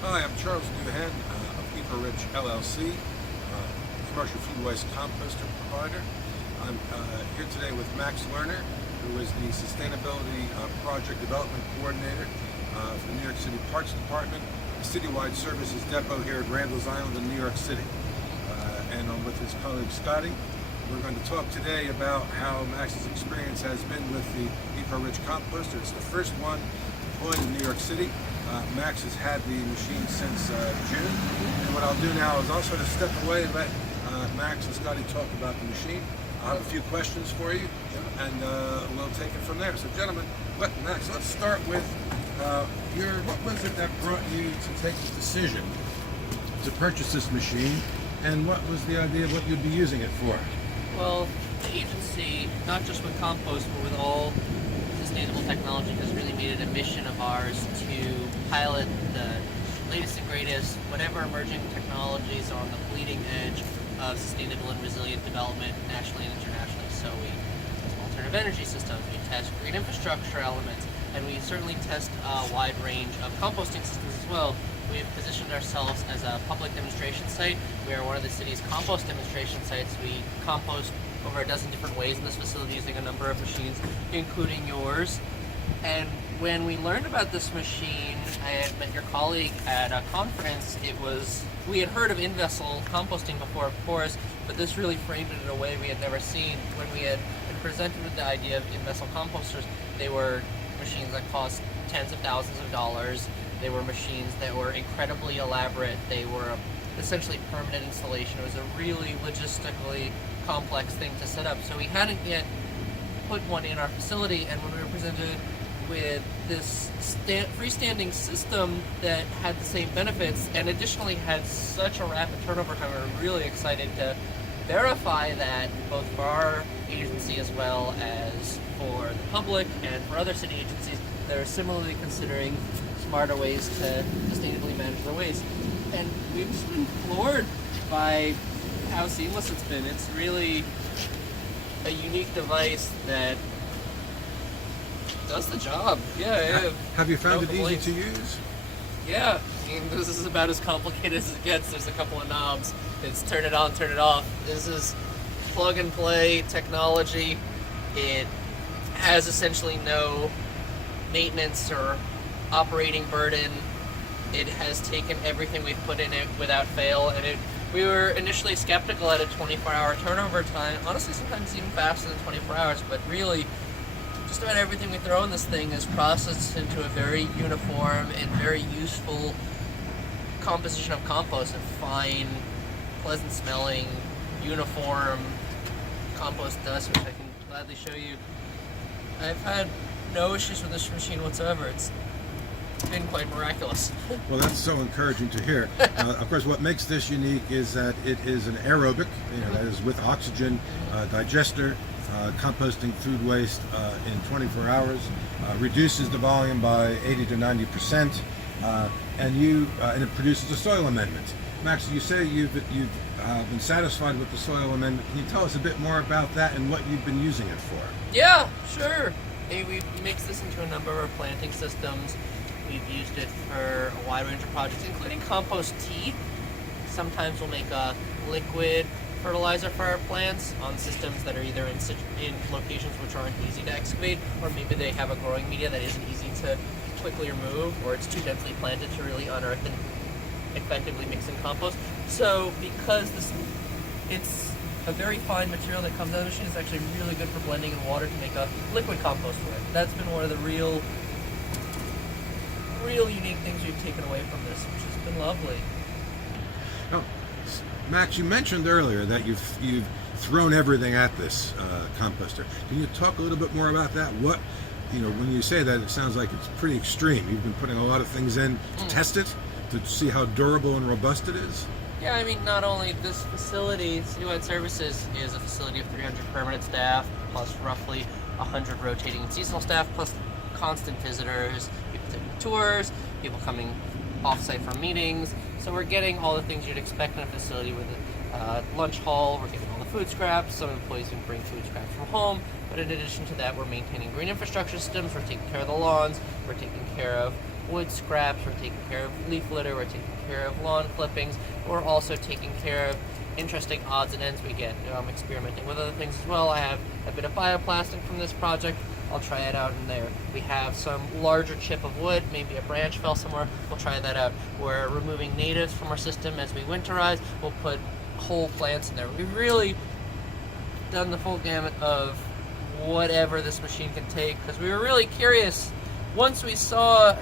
Hi, I'm Charles Nouhan of EcoRich LLC, commercial food waste composter provider. I'm here today with Max Lerner, who is the Sustainability Project Development Coordinator for the New York City Parks Department, the Citywide Services Depot here at Randalls Island in New York City. And I'm with his colleague Scotty. We're going to talk today about how Max's experience has been with the EcoRich Composter. It's the first one deployed in New York City. Max has had the machine since June, and what I'll do now is I'll sort of step away and let Max and Scotty talk about the machine. I'll have a few questions for you, and we'll take it from there. So gentlemen, Max, let's start with what was it that brought you to take the decision to purchase this machine, and what was the idea of what you'd be using it for? Well, the agency, not just with compost, but with all sustainable technology, has really made it a mission of ours to pilot the latest and greatest, whatever emerging technologies are on the bleeding edge of sustainable and resilient development nationally and internationally. So we test alternative energy systems, we test green infrastructure elements, and we certainly test a wide range of composting systems as well. We've positioned ourselves as a public demonstration site. We are one of the city's compost demonstration sites. We compost over a dozen different ways in this facility using a number of machines, including yours. And when we learned about this machine, I had met your colleague at a conference. We had heard of in-vessel composting before, of course, but this really framed it in a way we had never seen. When we had been presented with the idea of in-vessel composters, they were machines that cost tens of thousands of dollars. They were machines that were incredibly elaborate. They were essentially permanent installation. It was a really logistically complex thing to set up. So we hadn't yet put one in our facility, and when we were presented with this freestanding system that had the same benefits and additionally had such a rapid turnover time, we were really excited to verify that both for our agency as well as for the public and for other city agencies that are similarly considering smarter ways to sustainably manage their waste. And we've just been floored by how seamless it's been. It's really a unique device that does the job. Yeah. Have you found it easy to use? Yeah. I mean, this is about as complicated as it gets. There's a couple of knobs. It's turn it on, turn it off. This is plug and play technology. It has essentially no maintenance or operating burden. It has taken everything we've put in it without fail, and we were initially skeptical at a 24-hour turnover time. Honestly, sometimes even faster than 24 hours, but really, just about everything we throw in this thing is processed into a very uniform and very useful composition of compost, and fine, pleasant-smelling, uniform compost dust, which I can gladly show you. I've had no issues with this machine whatsoever. It's been quite miraculous. Well, that's so encouraging to hear. Of course, what makes this unique is that it is an aerobic, that is with oxygen digester, composting food waste in 24 hours, reduces the volume by 80 to 90%, and it produces a soil amendment. Max, you say you've been satisfied with the soil amendment. Can you tell us a bit more about that and what you've been using it for? Yeah, sure. We've mixed this into a number of our planting systems. We've used it for a wide range of projects, including compost tea. Sometimes we'll make a liquid fertilizer for our plants on systems that are either in locations which aren't easy to excavate, or maybe they have a growing media that isn't easy to quickly remove, or it's too densely planted to really unearth and effectively mix in compost. So because it's a very fine material that comes out of the machine, it's actually really good for blending in water to make a liquid compost with. That's been one of the real unique things we've taken away from this, which has been lovely. Now, Max, you mentioned earlier that you've thrown everything at this composter. Can you talk a little bit more about that? When you say that, it sounds like it's pretty extreme. You've been putting a lot of things in to test it, to see how durable and robust it is? Yeah, I mean, not only this facility, Citywide Services is a facility of 300 permanent staff, plus roughly 100 rotating and seasonal staff, plus constant visitors, people taking tours, people coming off-site for meetings. So we're getting all the things you'd expect in a facility with a lunch hall. We're getting all the food scraps. Some employees can bring food scraps from home. But in addition to that, we're maintaining green infrastructure systems. We're taking care of the lawns. We're taking care of wood scraps, we're taking care of leaf litter, we're taking care of lawn clippings, we're also taking care of interesting odds and ends we get. I'm experimenting with other things as well. I have a bit of bioplastic from this project. I'll try it out in there. We have some larger chip of wood, maybe a branch fell somewhere, we'll try that out. We're removing natives from our system as we winterize, we'll put whole plants in there. We've really done the full gamut of whatever this machine can take, because we were really curious. Once we saw,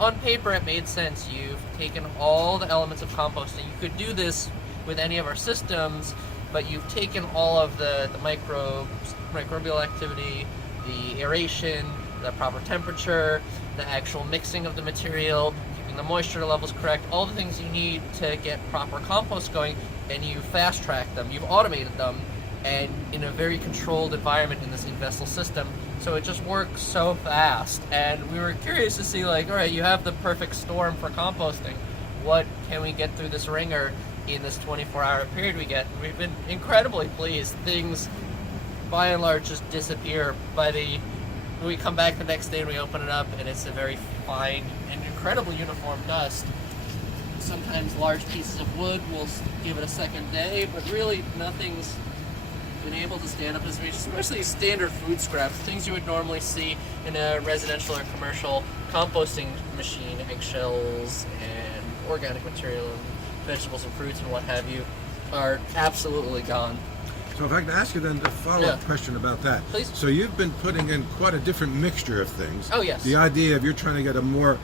on paper it made sense. You've taken all the elements of composting. You could do this with any of our systems, but you've taken all of the microbial activity, the aeration, the proper temperature, the actual mixing of the material, keeping the moisture levels correct, all the things you need to get proper compost going, and you fast-tracked them, you've automated them, and in a very controlled environment in this in-vessel system, so it just works so fast. And we were curious to see, like, all right, you have the perfect storm for composting. What can we get through this ringer in this 24-hour period we get? We've been incredibly pleased. Things, by and large, just disappear. We come back the next day and we open it up, and it's a very fine and incredibly uniform dust. Sometimes large pieces of wood will give it a second day, but really nothing's been able to stand up as much, especially standard food scraps, things you would normally see in a residential or commercial composting machine, eggshells and organic material and vegetables and fruits and what have you, are absolutely gone. So if I can ask you then a follow-up question about that. Please. So you've been putting in quite a different mixture of things. Oh, yes. The idea of you're trying to get a more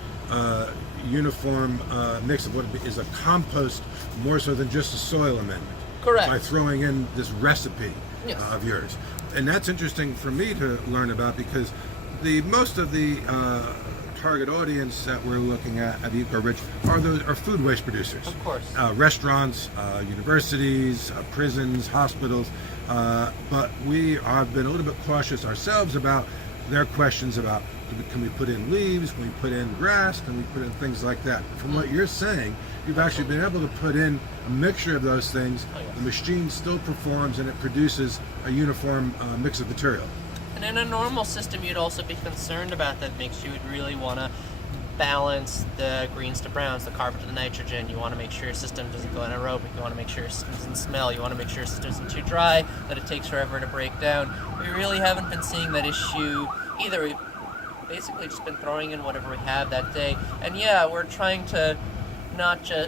uniform mix of what is a compost, more so than just a soil amendment. Correct. By throwing in this recipe Yes. of yours. And that's interesting for me to learn about, because most of the target audience that we're looking at EcoRich are food waste producers. Of course. Restaurants, universities, prisons, hospitals. But we have been a little bit cautious ourselves about their questions about, can we put in leaves, can we put in grass, can we put in things like that. From what you're saying, you've actually been able to put in a mixture of those things. Oh, yes. The machine still performs and it produces a uniform mix of material. And in a normal system, you'd also be concerned about that mix. You would really want to balance the greens to browns, the carbon to the nitrogen. You want to make sure your system doesn't go anaerobic. You want to make sure your system doesn't smell. You want to make sure your system isn't too dry, that it takes forever to break down. We really haven't been seeing that issue either. We've basically just been throwing in whatever we have that day. And yeah, we're trying to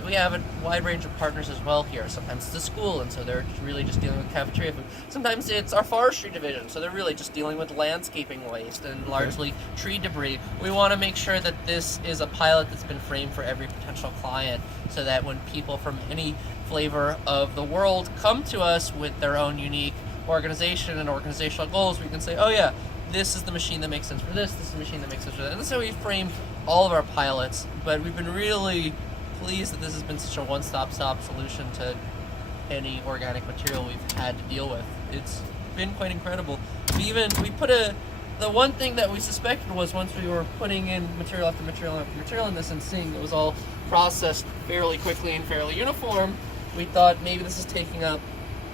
we have a wide range of partners as well here. Sometimes it's the school, and so they're really just dealing with cafeteria food. Sometimes it's our forestry division, so they're really just dealing with landscaping waste and largely tree debris. We want to make sure that this is a pilot that's been framed for every potential client, so that when people from any flavor of the world come to us with their own unique organization and organizational goals, we can say, oh yeah, this is the machine that makes sense for this is the machine that makes sense for that. And that's how we frame all of our pilots. But we've been really pleased that this has been such a one-stop solution to any organic material we've had to deal with. It's been quite incredible. The one thing that we suspected was, once we were putting in material after material after material in this and seeing it was all processed fairly quickly and fairly uniform, we thought maybe this is taking up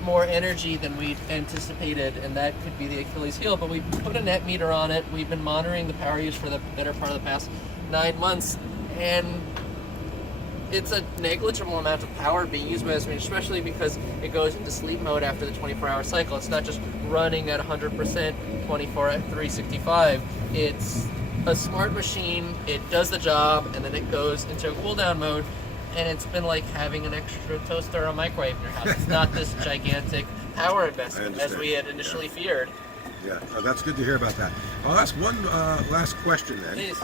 more energy than we'd anticipated, and that could be the Achilles heel. But we put a net meter on it. We've been monitoring the power use for the better part of the past 9 months, and it's a negligible amount of power being used by this machine, especially because it goes into sleep mode after the 24-hour cycle. It's not just running at 100% 365. It's a smart machine. It does the job, and then it goes into a cool down mode. And it's been like having an extra toaster or microwave in your house. It's not this gigantic power investment as we had initially feared. Yeah, that's good to hear about that. I'll ask one last question then. Please.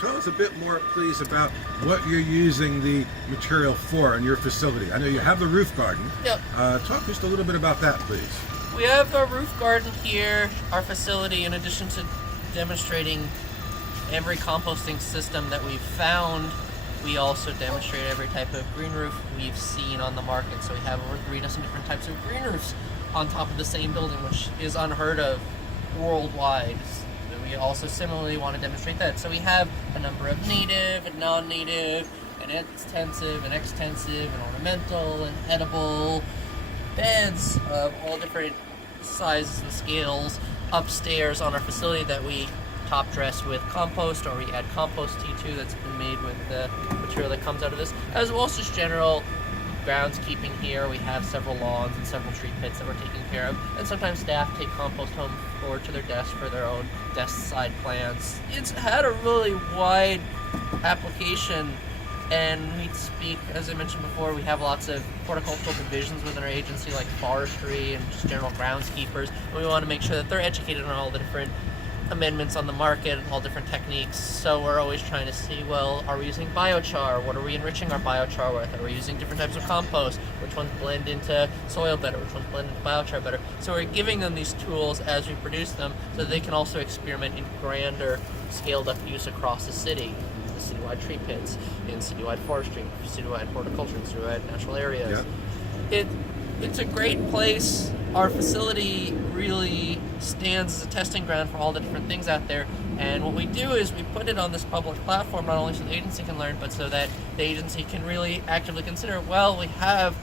Tell us a bit more, please, about what you're using the material for in your facility. I know you have the roof garden. Yep. Talk just a little bit about that, please. We have our roof garden here, our facility, in addition to demonstrating every composting system that we've found. We also demonstrate every type of green roof we've seen on the market. So we have over 3 dozen different types of green roofs on top of the same building, which is unheard of worldwide. We also similarly want to demonstrate that. So we have a number of native and non-native, and extensive and extensive and ornamental and edible beds of all different sizes and scales upstairs on our facility that we top dress with compost, or we add compost T2 that's been made with the material that comes out of this, as well as just general groundskeeping here. We have several lawns and several tree pits that we're taking care of, and sometimes staff take compost home forward to their desk for their own desk side plants. It's had a really wide application, and we speak, as I mentioned before, we have lots of horticultural divisions within our agency, like forestry and just general groundskeepers, and we want to make sure that they're educated on all the different amendments on the market and all different techniques. So we're always trying to see, well, are we using biochar? What are we enriching our biochar with? Are we using different types of compost? Which ones blend into soil better? Which ones blend into biochar better? So we're giving them these tools as we produce them so that they can also experiment in grander, scaled up use across the city. The citywide tree pits, in citywide forestry, citywide horticulture, citywide natural areas. Yep. It's a great place. Our facility really stands as a testing ground for all the different things out there, and what we do is we put it on this public platform not only so the agency can learn, but so that the agency can really actively consider, well, we have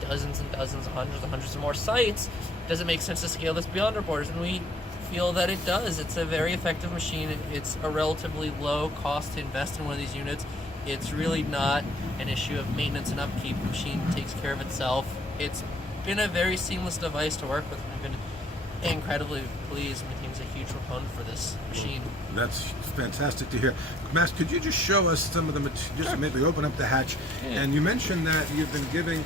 dozens and dozens, hundreds and hundreds of more sites. Does it make sense to scale this beyond our borders? And we feel that it does. It's a very effective machine. It's a relatively low cost to invest in one of these units. It's really not an issue of maintenance and upkeep. The machine takes care of itself. It's been a very seamless device to work with. We've been incredibly pleased. My team's a huge proponent for this machine. That's fantastic to hear. Max, could you just show us some of the material, just maybe open up the hatch? Yeah. And you mentioned that you've been giving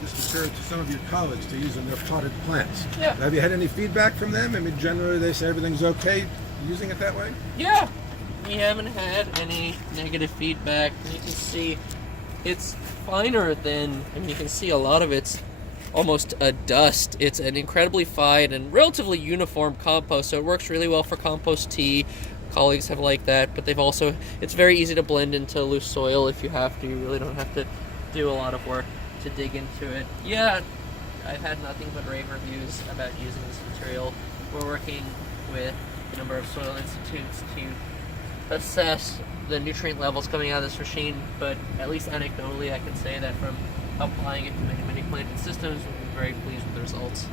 this material to some of your colleagues to use in their potted plants. Yeah. Have you had any feedback from them? I mean, generally they say everything's okay using it that way? Yeah. We haven't had any negative feedback. You can see it's finer than, I mean, you can see a lot of it's almost a dust. It's an incredibly fine and relatively uniform compost, so it works really well for compost tea. Colleagues have liked that, but it's very easy to blend into loose soil if you have to. You really don't have to do a lot of work to dig into it. Yeah, I've had nothing but rave reviews about using this material. We're working with a number of soil institutes to assess the nutrient levels coming out of this machine, but at least anecdotally I can say that from applying it to many planted systems, we've been very pleased with the results.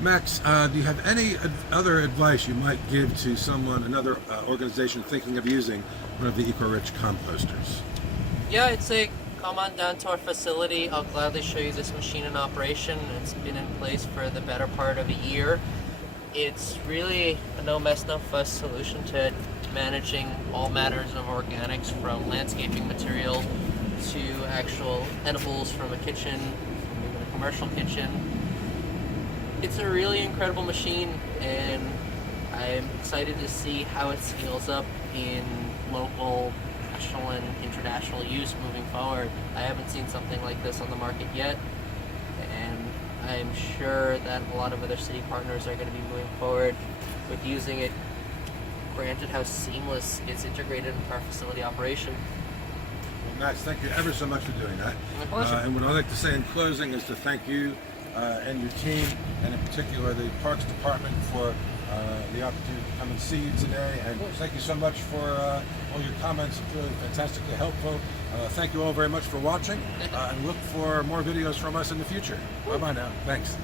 Max, do you have any other advice you might give to another organization thinking of using one of the EcoRich composters? Yeah, I'd say come on down to our facility. I'll gladly show you this machine in operation. It's been in place for the better part of a year. It's really a no mess, no fuss solution to managing all matters of organics, from landscaping material to actual edibles from a kitchen, even a commercial kitchen. It's a really incredible machine, and I'm excited to see how it scales up in local, national, and international use moving forward. I haven't seen something like this on the market yet, and I'm sure that a lot of other city partners are going to be moving forward with using it, granted how seamless it's integrated into our facility operation. Well, Max, thank you ever so much for doing that. My pleasure. And what I'd like to say in closing is to thank you and your team, and in particular the Parks Department, for the opportunity to come and see you today. And thank you so much for all your comments. It's really fantastically helpful. Thank you all very much for watching, and look for more videos from us in the future. Bye-bye now. Thanks.